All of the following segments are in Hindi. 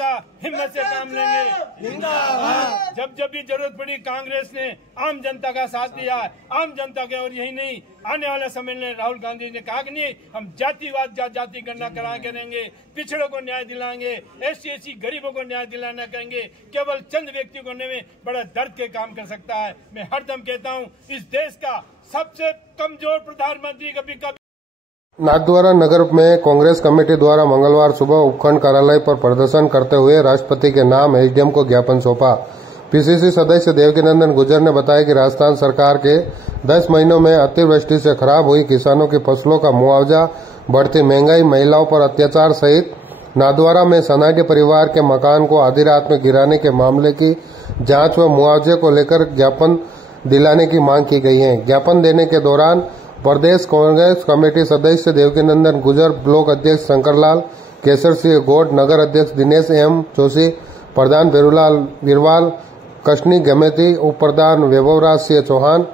सकता, हिम्मत से काम लेंगे। जब जब भी जरूरत पड़ी कांग्रेस ने आम जनता का साथ दिया, आम जनता के, और यही नहीं आने वाले समय में राहुल गांधी ने कहा कि नहीं हम जातिवाद जाति गणना करा करेंगे, पिछड़ों को न्याय दिलाएंगे, SC गरीबों को न्याय दिलाना करेंगे। केवल चंद व्यक्तियों को में बड़ा दर्द के काम कर सकता है। मैं हरदम कहता हूं इस देश का सबसे कमजोर प्रधानमंत्री कभी नाथद्वारा नगर में कांग्रेस कमेटी द्वारा मंगलवार सुबह उपखंड कार्यालय पर प्रदर्शन करते हुए राष्ट्रपति के नाम SDM को ज्ञापन सौंपा। PCC सदस्य देवकीनंदन गुर्जर ने बताया कि राजस्थान सरकार के 10 महीनों में अतिवृष्टि से खराब हुई किसानों की फसलों का मुआवजा, बढ़ती महंगाई, महिलाओं पर अत्याचार सहित नाथद्वारा में सनाडे परिवार के मकान को आधी रात में गिराने के मामले की जांच व मुआवजे को लेकर ज्ञापन दिलाने की मांग की गई है। ज्ञापन देने के दौरान प्रदेश कांग्रेस कमेटी सदस्य देवकीनंदन गुर्जर, ब्लॉक अध्यक्ष शंकरलाल, केसर सिंह गौड़, नगर अध्यक्ष दिनेश M जोशी, प्रधान बेरूलाल वीरवाल, कशनी गमेती, उप प्रधान वैभवराज सिंह चौहान,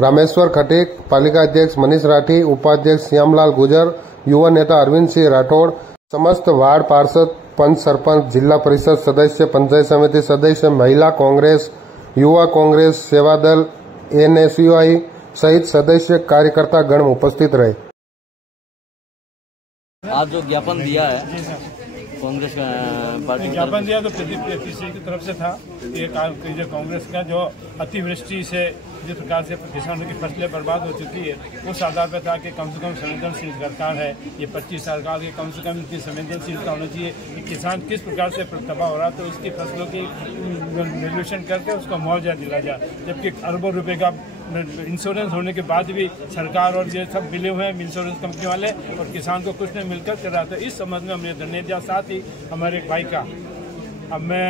रामेश्वर खटीक, पालिका अध्यक्ष मनीष राठी, उपाध्यक्ष श्यामलाल गुर्जर, युवा नेता अरविंद सिंह राठौड़, समस्त वार्ड पार्षद, पंच सरपंच, जिला परिषद सदस्य, पंचायत समिति सदस्य, महिला कांग्रेस, युवा कांग्रेस, सेवा दल, NSUI सहित सदस्य कार्यकर्ता गण उपस्थित रहे। आज जो ज्ञापन दिया है कांग्रेस पार्टी ज्ञापन दिया तो PCC की तरफ से था। ये कांग्रेस का जो अतिवृष्टि से जिस प्रकार से किसानों की फसलें बर्बाद हो चुकी है उस आधार पर था कि कम से कम संवेदनशील सरकार है, ये 25 साल का, कम से कम इतनी संवेदनशीलता होनी चाहिए कि किसान किस प्रकार से तबाह हो रहा है तो उसकी फसलों की वैल्यूएशन करके उसको मुआवजा दिला जाए। जबकि अरबों रुपए का इंश्योरेंस होने के बाद भी सरकार और ये सब मिले हुए हैं इंश्योरेंस कंपनी वाले और किसान को कुछ नहीं मिलकर चल रहा था। इस संबंध में हमने धरने दिया, साथ ही हमारे भाई का। अब मैं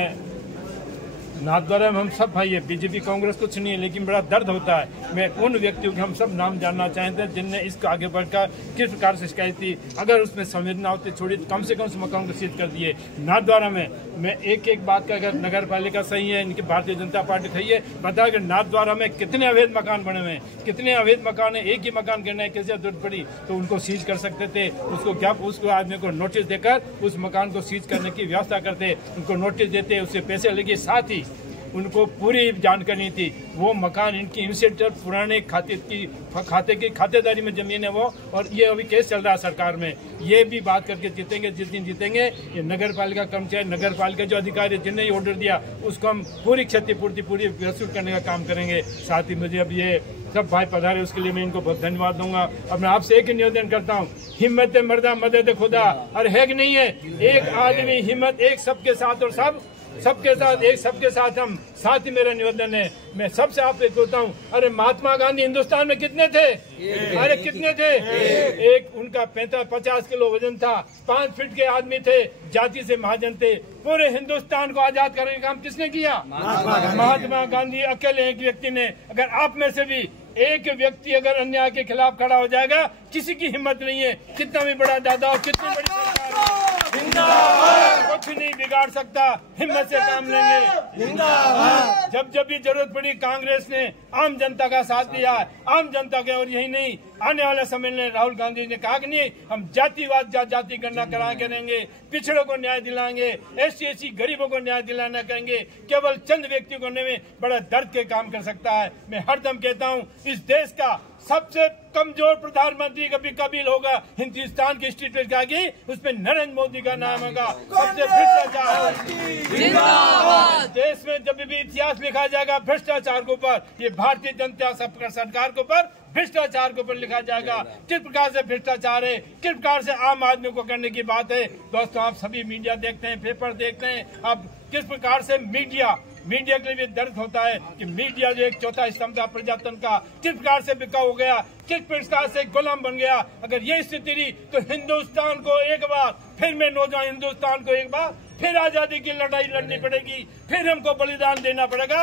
नाथद्वारा में हम सब भाई है, BJP कांग्रेस कुछ नहीं है, लेकिन बड़ा दर्द होता है। मैं उन व्यक्तियों के हम सब नाम जानना चाहते हैं जिनने इसको आगे बढ़कर किस प्रकार से शिकायत थी। अगर उसमें संवेदना होती छोड़ी तो कम से कम उस मकान को सीज कर दिए। नाथद्वारा में मैं एक बात का, अगर नगर पालिका सही है, इनकी भारतीय जनता पार्टी सही है, बताया कि नाथद्वारा में कितने अवैध मकान बने हुए हैं, कितने अवैध मकान है, एक ही मकान गिरना है, कैसे जरूरत पड़ी तो उनको सीज कर सकते थे। उसको आदमी को नोटिस देकर उस मकान को सीज करने की व्यवस्था करते, उनको नोटिस देते, उससे पैसे लगे, साथ ही उनको पूरी जानकारी थी। वो मकान इनकी इनिशिएटर पुराने खाते की खातेदारी में जमीन है वो, और ये अभी केस चल रहा है सरकार में। ये भी बात करके जीतेंगे, जिस दिन जीतेंगे ये नगर पालिका कर्मचारी, नगर पालिका जो अधिकारी जिनने ये ऑर्डर दिया उसको हम पूरी क्षतिपूर्ति पूरी वसूल करने का काम करेंगे। साथ ही मुझे अब ये सब भाई पधारे उसके लिए मैं इनको बहुत धन्यवाद दूंगा। अब मैं आपसे एक निवेदन करता हूँ, हिम्मत मर्दा मदद खुदा, और है कि नहीं है, एक आदमी हिम्मत, एक सबके साथ और सबके साथ, एक सबके साथ हम। साथ ही मेरा निवेदन है, मैं सबसे आपसे कहता हूँ, अरे महात्मा गांधी हिंदुस्तान में कितने थे? अरे कितने थे? एक उनका 50 किलो वजन था, 5 फीट के आदमी थे, जाति से महाजन थे। पूरे हिंदुस्तान को आजाद करने का काम किसने किया? महात्मा गांधी अकेले एक व्यक्ति ने। अगर आप में से भी एक व्यक्ति अगर अन्याय के खिलाफ खड़ा हो जाएगा, किसी की हिम्मत नहीं है, कितना भी बड़ा दादा हो, कितनी बड़ी सरकार कुछ नहीं बिगाड़ सकता, हिम्मत से काम लेंगे। जब जब भी जरूरत पड़ी कांग्रेस ने आम जनता का साथ दिया, आम जनता के, और यही नहीं आने वाले समय में राहुल गांधी ने कहा कि नहीं हम जातिवाद जाति गणना करा करेंगे, पिछड़ों को न्याय दिलाएंगे, SC गरीबों को न्याय दिलाना करेंगे। केवल चंद व्यक्तियों को में बड़ा दर्द के काम कर सकता है। मैं हरदम कहता हूँ इस देश का सबसे कमजोर प्रधानमंत्री कभी होगा हिंदुस्तान की स्टेट पर जाएगी, उसमें नरेंद्र मोदी का नाम होगा। सबसे भ्रष्टाचार देश में जब भी इतिहास लिखा जाएगा भ्रष्टाचार के ऊपर, ये भारतीय जनता सरकार के ऊपर भ्रष्टाचार के ऊपर लिखा जाएगा। किस प्रकार से भ्रष्टाचार है, किस प्रकार से आम आदमी को करने की बात है। दोस्तों आप सभी मीडिया देखते हैं, पेपर देखते हैं, अब किस प्रकार से मीडिया के लिए भी दर्द होता है कि मीडिया जो एक चौथा स्तंभ था प्रजातंत्र का, किस प्रकार से बिकाऊ हो गया, किस प्रकार से गुलाम बन गया। अगर ये स्थिति रही तो हिंदुस्तान को एक बार फिर, मैं नौजवान हिंदुस्तान को एक बार फिर आजादी की लड़ाई लड़नी पड़ेगी, फिर हमको बलिदान देना पड़ेगा।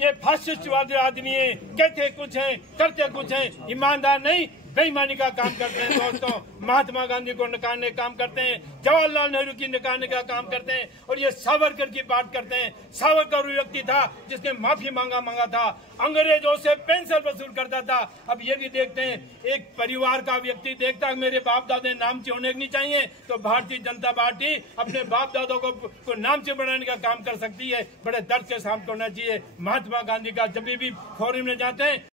ये फासिस्टवादी आदमी है, कहते कुछ हैं करते कुछ हैं, ईमानदार नहीं, बेईमानी का काम करते हैं दोस्तों। महात्मा गांधी को नकारने का काम करते हैं, जवाहरलाल नेहरू की नकारने का काम करते हैं, और ये सावरकर की बात करते हैं। सावरकर व्यक्ति था जिसने माफी मांगा था, अंग्रेजों से पेंशन वसूल करता था। अब ये भी देखते हैं, एक परिवार का व्यक्ति देखता है मेरे बाप दादे नामची होने नहीं चाहिए, तो भारतीय जनता पार्टी अपने बाप दादों को नामची बनाने का काम कर सकती है। बड़े दर्द के सामने होना चाहिए। महात्मा गांधी का जब भी फॉरेन में जाते हैं